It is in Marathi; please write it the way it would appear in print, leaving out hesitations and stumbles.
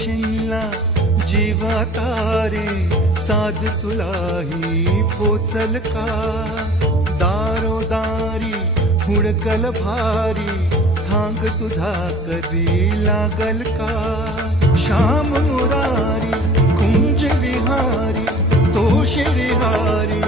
शिनला जीवा तारे साध तुलाही पोचल का दारोदारी हुडकल भारी थांग तुझा कधी लागल का श्याम मुरारी कुंज विहारी तो श्रीहारी